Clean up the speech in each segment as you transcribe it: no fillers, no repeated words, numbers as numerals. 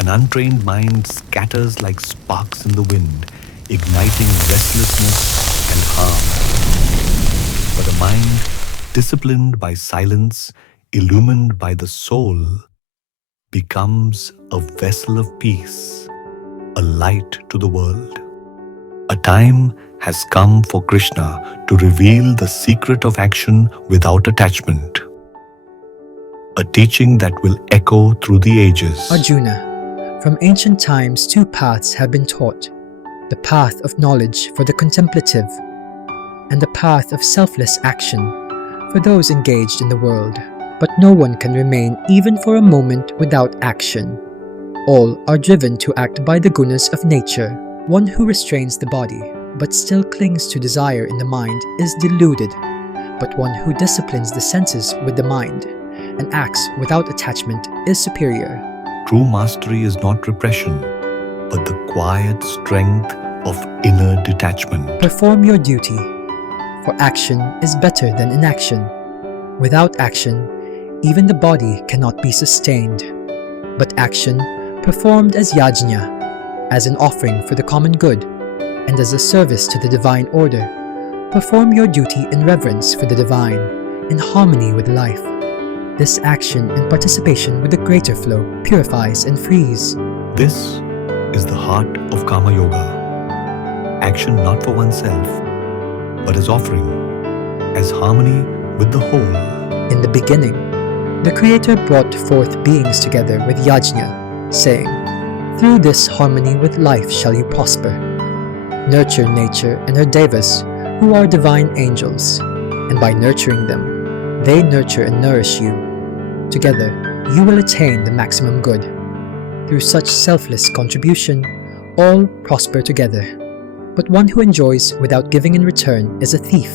An untrained mind scatters like sparks in the wind, igniting restlessness and harm. But a mind disciplined by silence, illumined by the soul, becomes a vessel of peace, a light to the world. A time has come for Krishna to reveal the secret of action without attachment. A teaching that will echo through the ages. Arjuna, from ancient times 2 paths have been taught, the path of knowledge for the contemplative, and the path of selfless action for those engaged in the world. But no one can remain even for a moment without action. All are driven to act by the gunas of nature. One who restrains the body, but still clings to desire in the mind is deluded. But one who disciplines the senses with the mind and acts without attachment is superior. True mastery is not repression, but the quiet strength of inner detachment. Perform your duty, for action is better than inaction. Without action, even the body cannot be sustained. But action, performed as yajña, as an offering for the common good, and as a service to the divine order, perform your duty in reverence for the divine, in harmony with life. This action and participation with the greater flow purifies and frees. This is the heart of Karma Yoga. Action not for oneself, but as offering, as harmony with the whole. In the beginning, the Creator brought forth beings together with yajña, saying, "Through this harmony with life shall you prosper. Nurture nature and her devas, who are divine angels, and by nurturing them, they nurture and nourish you. Together, you will attain the maximum good. Through such selfless contribution, all prosper together. But one who enjoys without giving in return is a thief.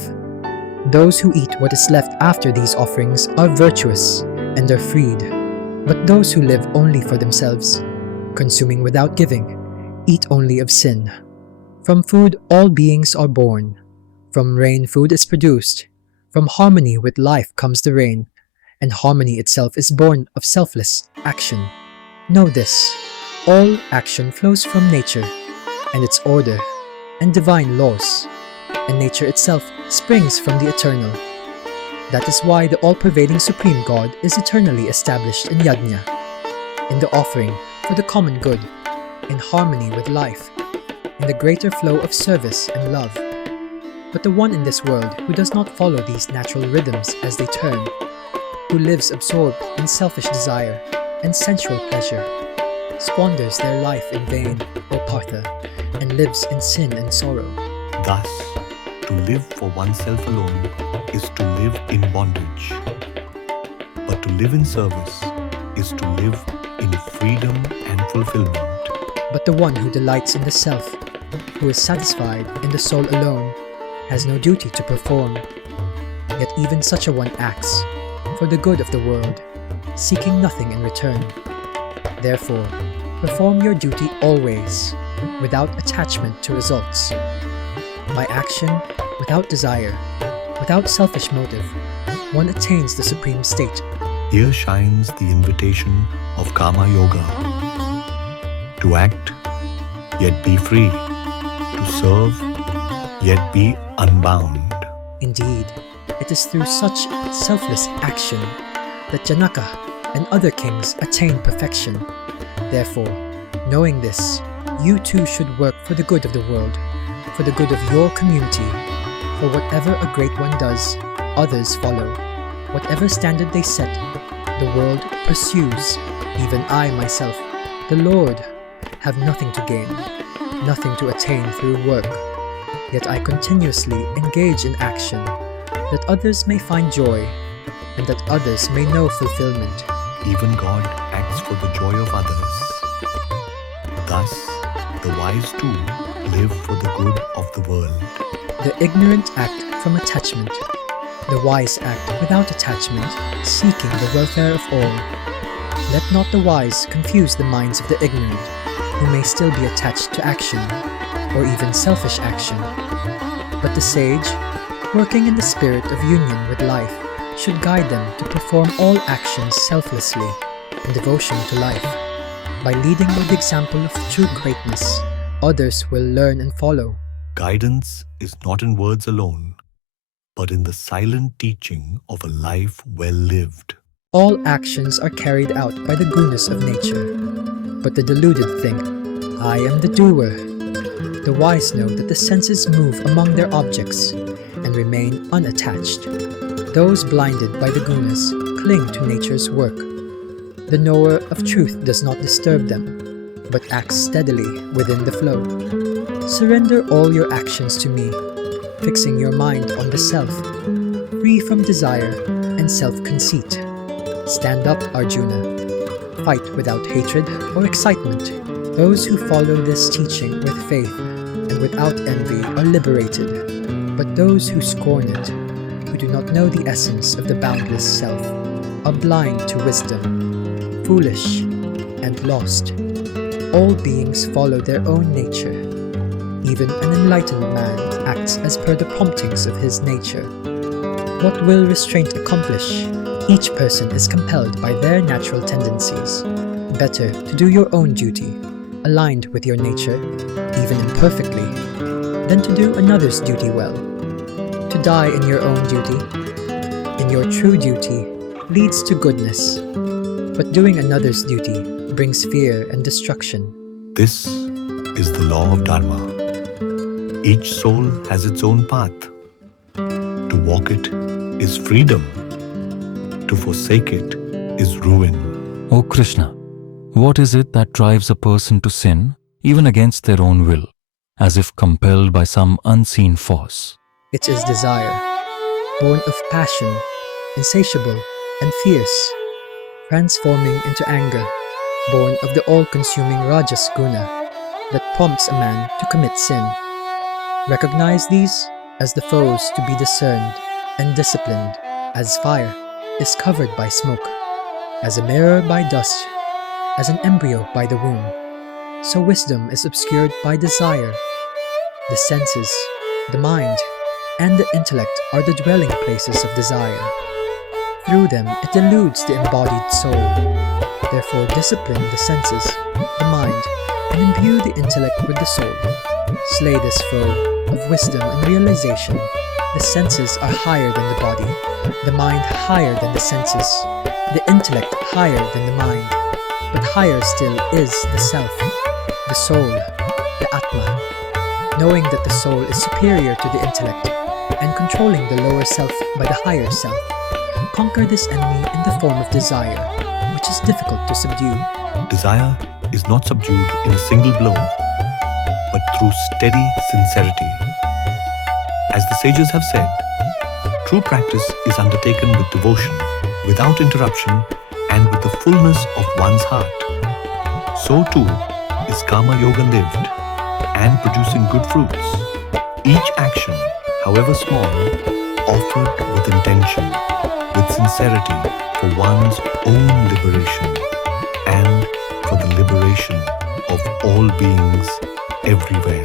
Those who eat what is left after these offerings are virtuous and are freed. But those who live only for themselves, consuming without giving, eat only of sin. From food all beings are born. From rain food is produced. From harmony with life comes the rain, and harmony itself is born of selfless action. Know this, all action flows from nature and its order and divine laws, and nature itself springs from the eternal. That is why the all-pervading Supreme God is eternally established in yajña, in the offering for the common good, in harmony with life, in the greater flow of service and love. But the one in this world who does not follow these natural rhythms as they turn, who lives absorbed in selfish desire and sensual pleasure, squanders their life in vain, O Partha, and lives in sin and sorrow. Thus, to live for oneself alone is to live in bondage. But to live in service is to live in freedom and fulfillment. But the one who delights in the self, who is satisfied in the soul alone, has no duty to perform. Yet even such a one acts for the good of the world, seeking nothing in return. Therefore, perform your duty always, without attachment to results. By action, without desire, without selfish motive, one attains the supreme state. Here shines the invitation of Karma Yoga. To act, yet be free. To serve, yet be unbound. Indeed, it is through such selfless action that Janaka and other kings attain perfection. Therefore, knowing this, you too should work for the good of the world, for the good of your community. For whatever a great one does, others follow. Whatever standard they set, the world pursues. Even I myself, the Lord, have nothing to gain, nothing to attain through work. Yet I continuously engage in action, that others may find joy, and that others may know fulfillment. Even God acts for the joy of others. Thus, the wise too live for the good of the world. The ignorant act from attachment. The wise act without attachment, seeking the welfare of all. Let not the wise confuse the minds of the ignorant, who may still be attached to action, or even selfish action. But the sage, working in the spirit of union with life, should guide them to perform all actions selflessly, in devotion to life. By leading by the example of true greatness, others will learn and follow. Guidance is not in words alone, but in the silent teaching of a life well lived. All actions are carried out by the gunas of nature, but the deluded think, I am the doer. The wise know that the senses move among their objects and remain unattached. Those blinded by the gunas cling to nature's work. The knower of truth does not disturb them, but acts steadily within the flow. Surrender all your actions to me, fixing your mind on the self, free from desire and self-conceit. Stand up, Arjuna. Fight without hatred or excitement. Those who follow this teaching with faith and without envy are liberated, but those who scorn it, who do not know the essence of the boundless self, are blind to wisdom, foolish and lost. All beings follow their own nature. Even an enlightened man acts as per the promptings of his nature. What will restraint accomplish? Each person is compelled by their natural tendencies. Better to do your own duty, aligned with your nature, even imperfectly, than to do another's duty well. To die in your own duty, in your true duty, leads to goodness, but doing another's duty brings fear and destruction. This is the law of Dharma. Each soul has its own path. To walk it is freedom. To forsake it is ruin. O Krishna, what is it that drives a person to sin, even against their own will, as if compelled by some unseen force? It is desire, born of passion, insatiable and fierce, transforming into anger, born of the all-consuming Rajas guna, that prompts a man to commit sin. Recognize these as the foes to be discerned and disciplined, as fire is covered by smoke, as a mirror by dust, as an embryo by the womb. So wisdom is obscured by desire. The senses, the mind, and the intellect are the dwelling places of desire. Through them it deludes the embodied soul. Therefore discipline the senses, the mind, and imbue the intellect with the soul. Slay this foe of wisdom and realization. The senses are higher than the body, the mind higher than the senses, the intellect higher than the mind, but higher still is the self, the soul, the Atma. Knowing that the soul is superior to the intellect and controlling the lower self by the higher self, conquer this enemy in the form of desire, which is difficult to subdue. Desire is not subdued in a single blow, but through steady sincerity. As the sages have said, true practice is undertaken with devotion, without interruption, and with the fullness of one's heart. So too is Karma Yoga lived and producing good fruits. Each action, however small, offered with intention, with sincerity for one's own liberation and for the liberation of all beings everywhere.